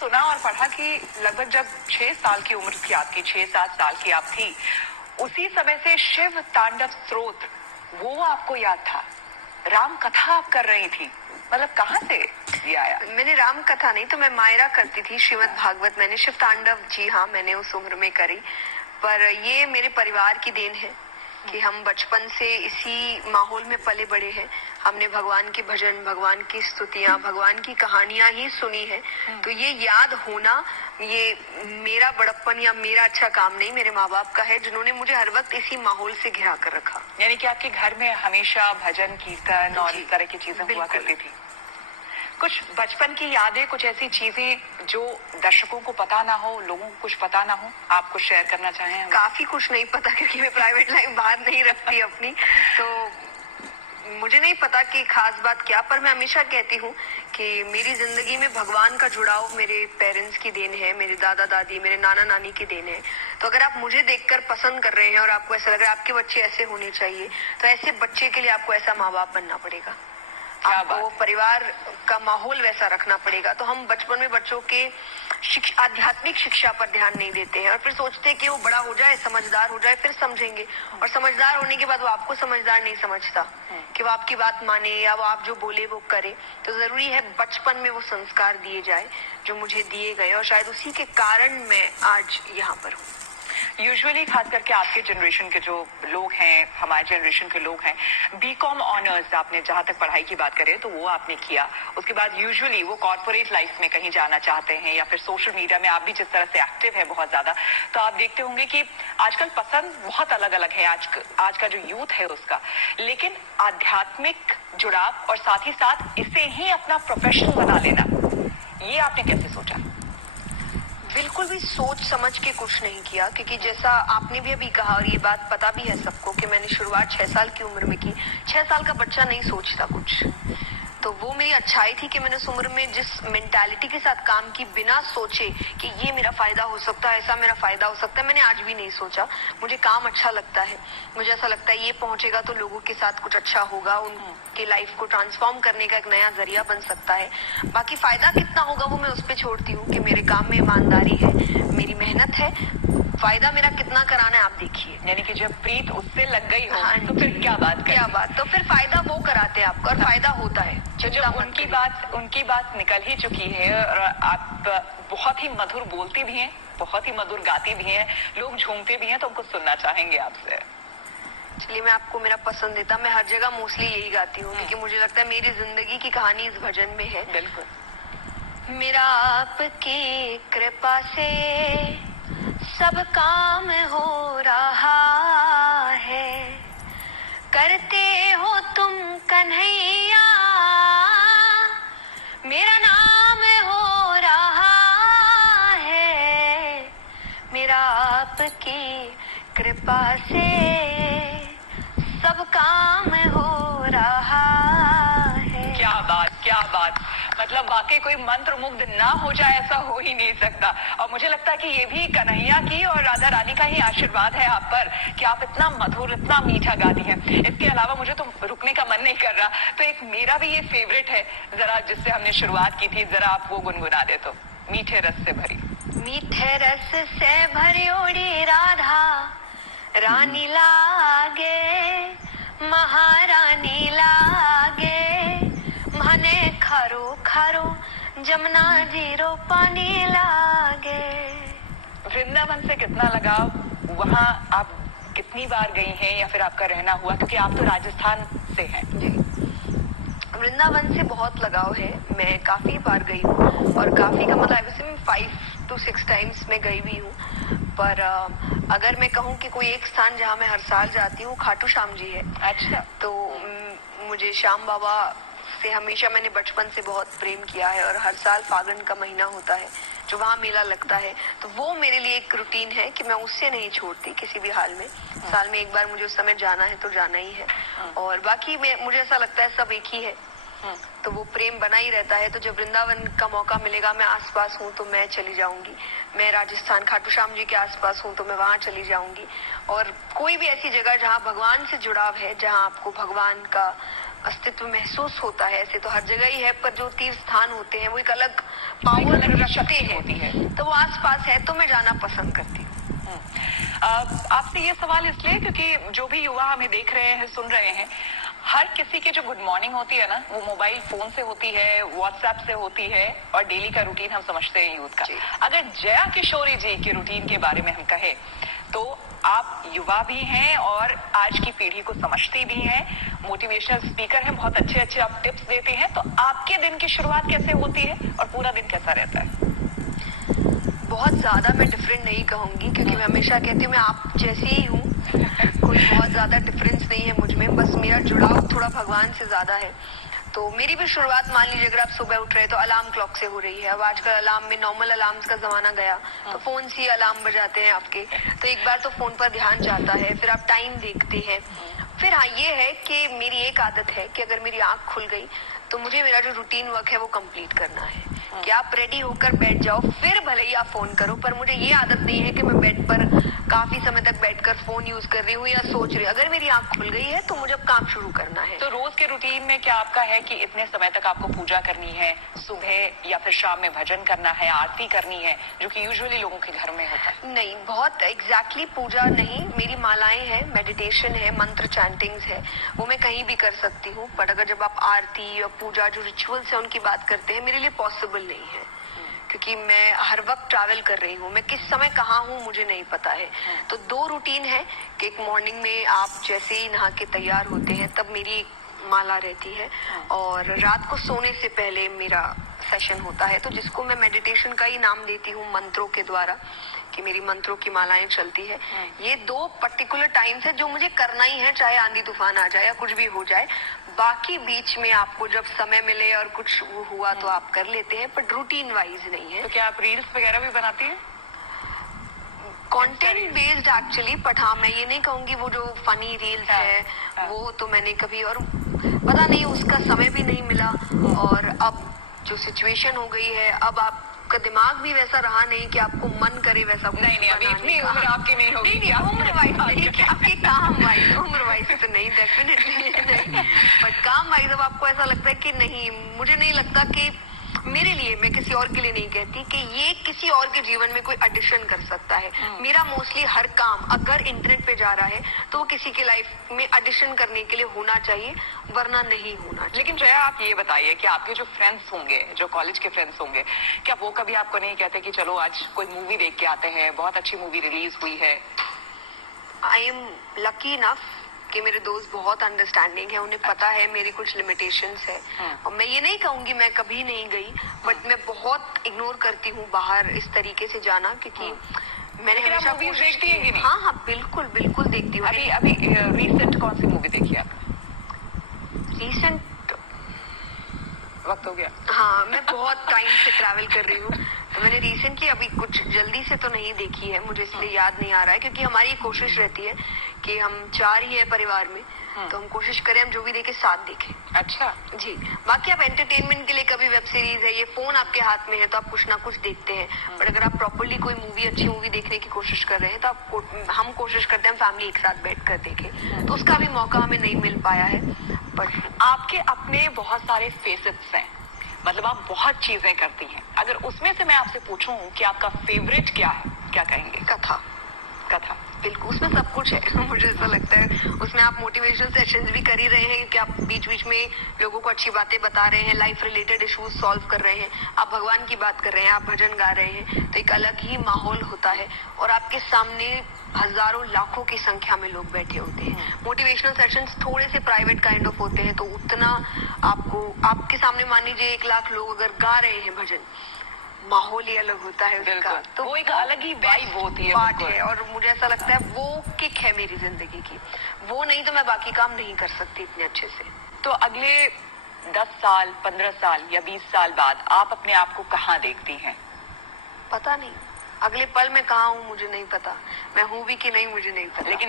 सुना और पढ़ा कि लगभग जब 6 साल की उम्र थी आपकी, 6-7 साल की आप थी, उसी समय से शिव तांडव स्रोत वो आपको याद था, राम कथा आप कर रही थी, मतलब कहाँ से ये आया? मैंने राम कथा नहीं तो मैं मायरा करती थी, श्रीमद् भागवत। मैंने शिव तांडव, जी हाँ, मैंने उस उम्र में करी। पर ये मेरे परिवार की देन है कि हम बचपन से इसी माहौल में पले बड़े हैं। हमने भगवान के भजन, भगवान की स्तुतियां, भगवान की कहानियां ही सुनी है। तो ये याद होना, ये मेरा बड़प्पन या मेरा अच्छा काम नहीं, मेरे माँ बाप का है, जिन्होंने मुझे हर वक्त इसी माहौल से घिरा कर रखा। यानी कि आपके घर में हमेशा भजन, कीर्तन और इस तरह की चीजें हुआ करती थी। कुछ बचपन की यादें, कुछ ऐसी चीजें जो दर्शकों को पता ना हो, लोगों को कुछ पता ना हो, आप कुछ शेयर करना चाहें? काफी कुछ नहीं पता, क्योंकि मैं प्राइवेट लाइफ बाहर नहीं रखती अपनी, तो मुझे नहीं पता कि खास बात क्या। पर मैं हमेशा कहती हूँ कि मेरी जिंदगी में भगवान का जुड़ाव मेरे पेरेंट्स की देन है, मेरे दादा दादी, मेरे नाना नानी की देन है। तो अगर आप मुझे देखकर पसंद कर रहे हैं और आपको ऐसा लग रहा है आपके बच्चे ऐसे होने चाहिए, तो ऐसे बच्चे के लिए आपको ऐसा माँ बाप बनना पड़ेगा, आपको परिवार का माहौल वैसा रखना पड़ेगा। तो हम बचपन में बच्चों के आध्यात्मिक शिक्षा पर ध्यान नहीं देते हैं और फिर सोचते हैं कि वो बड़ा हो जाए, समझदार हो जाए, फिर समझेंगे। और समझदार होने के बाद वो आपको समझदार नहीं समझता कि वो आपकी बात माने या वो आप जो बोले वो करे। तो जरूरी है बचपन में वो संस्कार दिए जाए जो मुझे दिए गए, और शायद उसी के कारण मैं आज यहाँ पर हूँ। यूजुअली खास करके आपके जनरेशन के जो लोग हैं, हमारे जनरेशन के लोग हैं, बीकॉम ऑनर्स, आपने जहां तक पढ़ाई की बात करें तो वो आपने किया। उसके बाद यूजुअली वो कॉर्पोरेट लाइफ में कहीं जाना चाहते हैं, या फिर सोशल मीडिया में आप भी जिस तरह से एक्टिव है बहुत ज्यादा, तो आप देखते होंगे कि आजकल पसंद बहुत अलग अलग है आज का जो यूथ है उसका। लेकिन आध्यात्मिक जुड़ाव और साथ ही साथ इसे ही अपना प्रोफेशन बना लेना, ये आपने कैसे सोचा? बिल्कुल भी सोच समझ के कुछ नहीं किया, क्योंकि जैसा आपने भी अभी कहा और ये बात पता भी है सबको कि मैंने शुरुआत 6 साल की उम्र में की। 6 साल का बच्चा नहीं सोचता कुछ, तो वो मेरी अच्छाई थी कि मैंने उस उम्र में जिस मेंटालिटी के साथ काम की, बिना सोचे कि ये मेरा फायदा हो सकता है, ऐसा मेरा फायदा हो सकता है, मैंने आज भी नहीं सोचा। मुझे काम अच्छा लगता है, मुझे ऐसा लगता है ये पहुंचेगा तो लोगों के साथ कुछ अच्छा होगा, उनकी लाइफ को ट्रांसफॉर्म करने का एक नया जरिया बन सकता है। बाकी फायदा कितना होगा वो मैं उस पर छोड़ती हूँ कि मेरे काम में ईमानदारी है, मेरी मेहनत है, फायदा मेरा कितना कराना है आप देखिए। यानी कि जब प्रीत उससे लग गई हो, हाँ, तो फिर क्या बात तो फिर फायदा वो कराते हैं आपको, और फायदा होता है। तो जब उनकी बात निकल ही चुकी है और आप बहुत ही मधुर बोलती भी हैं, बहुत ही मधुर गाती भी हैं, लोग झूमते भी हैं, तो हमको सुनना चाहेंगे आपसे। चलिए, मैं आपको मेरा पसंदीदा, मैं हर जगह मोस्टली यही गाती हूँ, क्योंकि मुझे लगता है मेरी जिंदगी की कहानी इस भजन में है। बिल्कुल। मेरा आपकी कृपा से सब काम हो रहा है, करते हो तुम कन्हैया, मेरा नाम हो रहा है। मेरा आपकी कृपा से सब काम हो रहा है। क्या बात, मतलब वाकई कोई मंत्र मुग्ध ना हो जाए ऐसा हो ही नहीं सकता। और मुझे लगता है कि ये भी कन्हैया की और राधा रानी का ही आशीर्वाद है आप पर कि आप इतना मधुर, इतना मीठा गाती हैं। इसके अलावा मुझे तो रुकने का मन नहीं कर रहा, तो एक मेरा भी ये फेवरेट है, जरा जिससे हमने शुरुआत की थी, जरा आप वो गुनगुना दे तो। मीठे रस से भरी, मीठे रस से भरी ओड़ी राधा रानी लागे, महारानी लागे, मने खारो खारो जमुना जीरो पानी लागे। वृंदावन से कितना लगाव, वहाँ आप कितनी बार गई हैं या फिर आपका रहना हुआ, क्योंकि आप तो राजस्थान से हैं? जी, वृंदावन से बहुत लगाव है, मैं काफी बार गई हूँ, और काफी का मतलब वैसे मैं 5 to 6 टाइम्स में गई भी हूँ। पर अगर मैं कहूँ कि कोई एक स्थान जहाँ मैं हर साल जाती हूँ, खाटू श्याम जी है। अच्छा। तो मुझे श्याम बाबा से हमेशा मैंने बचपन से बहुत प्रेम किया है, और हर साल फागुन का महीना होता है जो वहाँ मेला लगता है, तो वो मेरे लिए एक रूटीन है कि मैं उससे नहीं छोड़ती किसी भी हाल में। साल में एक बार मुझे उस समय जाना है तो जाना ही है, और बाकी मुझे ऐसा लगता है सब एक ही है, तो वो प्रेम बना ही रहता है। तो जब वृंदावन का मौका मिलेगा, मैं आसपास हूँ तो मैं चली जाऊंगी, मैं राजस्थान खाटू श्याम जी के आसपास हूँ तो मैं वहां चली जाऊंगी, और कोई भी ऐसी जगह जहाँ भगवान से जुड़ाव है, जहाँ आपको भगवान का अस्तित्व महसूस होता है। ऐसे तो हर जगह ही है, पर जो तीर्थ स्थान होते हैं वो एक अलग पावर रखते हैं, तो वो आसपास है तो मैं जाना पसंद करती हूँ। आपसे ये सवाल इसलिए क्योंकि जो भी युवा हमें देख रहे हैं, सुन रहे हैं, हर किसी की जो गुड मॉर्निंग होती है ना, वो मोबाइल फोन से होती है, व्हाट्सएप से होती है, और डेली का रूटीन हम समझते हैं यूथ का। अगर जया किशोरी जी के रूटीन के बारे में हम कहें तो आप युवा भी हैं और आज की पीढ़ी को समझती भी हैं, मोटिवेशनल स्पीकर हैं, बहुत अच्छे अच्छे आप टिप्स देते हैं, तो आपके दिन की शुरुआत कैसे होती है और पूरा दिन कैसा रहता है? बहुत ज्यादा मैं डिफरेंट नहीं कहूंगी, क्योंकि मैं हमेशा कहती हूँ मैं आप जैसी ही हूँ, कोई बहुत ज्यादा डिफरेंस नहीं है मुझ में, बस मेरा जुड़ाव थोड़ा भगवान से ज्यादा है। तो मेरी भी शुरुआत, मान लीजिए अगर आप सुबह उठ रहे हैं तो अलार्म क्लॉक से हो रही है। अब आजकल अलार्म में नॉर्मल अलार्म्स का जमाना गया, तो फोन से ही अलार्म बजाते हैं आपके, तो एक बार तो फोन पर ध्यान जाता है, फिर आप टाइम देखते हैं। फिर हाँ, ये है कि मेरी एक आदत है कि अगर मेरी आंख खुल गई तो मुझे मेरा जो रूटीन वर्क है वो कंप्लीट करना है, कि आप रेडी होकर बैठ जाओ, फिर भले ही आप फोन करो, पर मुझे ये आदत नहीं है कि मैं बेड पर काफी समय तक बैठकर फोन यूज कर रही हूँ या सोच रही हूँ। अगर मेरी आंख खुल गई है तो मुझे अब काम शुरू करना है। तो रोज के रूटीन में क्या आपका है कि इतने समय तक आपको पूजा करनी है, सुबह या फिर शाम में भजन करना है, आरती करनी है, जो कि यूजुअली लोगों के घर में होता है? नहीं, बहुत एग्जैक्टली पूजा नहीं, मेरी मालाएं हैं, मेडिटेशन है, मंत्र चैंटिंग्स है, वो मैं कहीं भी कर सकती हूँ। बट अगर जब आप आरती और पूजा जो रिचुअल्स है उनकी बात करते हैं, मेरे लिए पॉसिबल नहीं है, क्योंकि मैं हर वक्त ट्रैवल कर रही हूँ, मैं किस समय कहाँ हूँ मुझे नहीं पता है। तो दो रूटीन है कि एक मॉर्निंग में आप जैसे ही नहा के तैयार होते हैं तब मेरी माला रहती है, और रात को सोने से पहले मेरा सेशन होता है, तो जिसको मैं मेडिटेशन का ही नाम देती हूँ, मंत्रों के द्वारा, कि मेरी मंत्रों की मालाएं चलती है। ये दो पर्टिकुलर टाइम्स है जो मुझे करना ही है, चाहे आंधी तूफान आ जाए या कुछ भी हो जाए। बाकी बीच में आपको जब समय मिले और कुछ हुआ तो आप कर लेते हैं, बट रूटीन वाइज नहीं है। तो क्या आप रील्स वगैरह भी बनाती हैं? कंटेंट बेस्ड एक्चुअली, बट हाँ, मैं ये नहीं कहूंगी वो जो फनी रील्स है वो तो मैंने कभी, और पता नहीं उसका समय भी नहीं मिला, और अब जो सिचुएशन हो गई है, अब आपका दिमाग भी वैसा रहा नहीं कि आपको मन करे वैसा। नहीं, अभी इतनी उम्र आपकी नहीं होगी। नहीं, उम्र वाइज नहीं, आपके काम वाइज, उम्र वाइज तो नहीं, डेफिनेटली नहीं, बट काम वाइज अब आपको ऐसा लगता है कि नहीं, मुझे नहीं लगता कि मेरे लिए, मैं किसी और के लिए नहीं कहती कि ये किसी और के जीवन में कोई एडिशन कर सकता है। मेरा मोस्टली हर काम अगर इंटरनेट पे जा रहा है तो वो किसी के लाइफ में एडिशन करने के लिए होना चाहिए, वरना नहीं होना चाहिए। लेकिन जया, आप ये बताइए कि आपके जो फ्रेंड्स होंगे, जो कॉलेज के फ्रेंड्स होंगे, क्या वो कभी आपको नहीं कहते कि चलो आज कोई मूवी देख के आते हैं, बहुत अच्छी मूवी रिलीज हुई है? आई एम लकी इनफ कि मेरे दोस्त बहुत अंडरस्टैंडिंग है, उन्हें पता है मेरी कुछ लिमिटेशंस है, और मैं ये नहीं कहूंगी मैं कभी नहीं गई, बट मैं बहुत इग्नोर करती हूँ बाहर इस तरीके से जाना, क्योंकि मैंने हमेशा मूवीज देखती हैं कि नहीं? हाँ हाँ, बिल्कुल बिल्कुल देखती हूँ। अभी रिसेंट कौन सी मूवी देखी आपने? रिसेंट वक्त हो गया। हाँ, मैं बहुत टाइम से ट्रैवल कर रही हूँ, तो मैंने रिसेंटली अभी कुछ जल्दी से तो नहीं देखी है, मुझे इसलिए याद नहीं आ रहा है, क्योंकि हमारी कोशिश रहती है कि हम 4 ही है परिवार में, तो हम कोशिश करें हम जो भी देखें साथ देखें। अच्छा जी, बाकी आप एंटरटेनमेंट के लिए कभी वेब सीरीज है, ये फोन आपके हाथ में है तो आप कुछ ना कुछ देखते हैं, बट अगर आप प्रॉपर्ली कोई मूवी, अच्छी मूवी देखने की कोशिश कर रहे हैं तो हम कोशिश करते हैं फैमिली एक साथ बैठ कर देखें, तो उसका भी मौका हमें नहीं मिल पाया है। बट आपके अपने बहुत सारे फेसेट्स हैं, मतलब आप बहुत चीजें करती हैं, अगर उसमें से मैं आपसे पूछूं कि आपका फेवरेट क्या है, क्या कहेंगे? कथा। कथा, बिल्कुल, उसमें सब कुछ है। मुझे ऐसा लगता है उसमें आप मोटिवेशनल सेशंस भी कर ही रहे हैं, क्योंकि आप बीच बीच में लोगों को अच्छी बातें बता रहे हैं, लाइफ रिलेटेड इश्यूज सॉल्व कर रहे हैं, आप भगवान की बात कर रहे हैं, आप भजन गा रहे हैं, तो एक अलग ही माहौल होता है, और आपके सामने हजारों लाखों की संख्या में लोग बैठे होते हैं। मोटिवेशनल सेशंस थोड़े से प्राइवेट काइंड ऑफ होते हैं, तो उतना आपको, आपके सामने मान लीजिए 1 लाख लोग अगर गा रहे हैं भजन, माहौल ही अलग होता है उसका, तो वो एक अलग ही वाइब होती है, पार्ट है, और मुझे ऐसा लगता है वो किक है मेरी जिंदगी की, वो नहीं तो मैं बाकी काम नहीं कर सकती इतने अच्छे से। तो अगले 10 साल, 15 साल या 20 साल बाद आप अपने आप को कहाँ देखती हैं? पता नहीं, अगले पल में कहाँ हूँ मुझे नहीं पता, मैं हूँ भी कि नहीं मुझे नहीं पता, लेकिन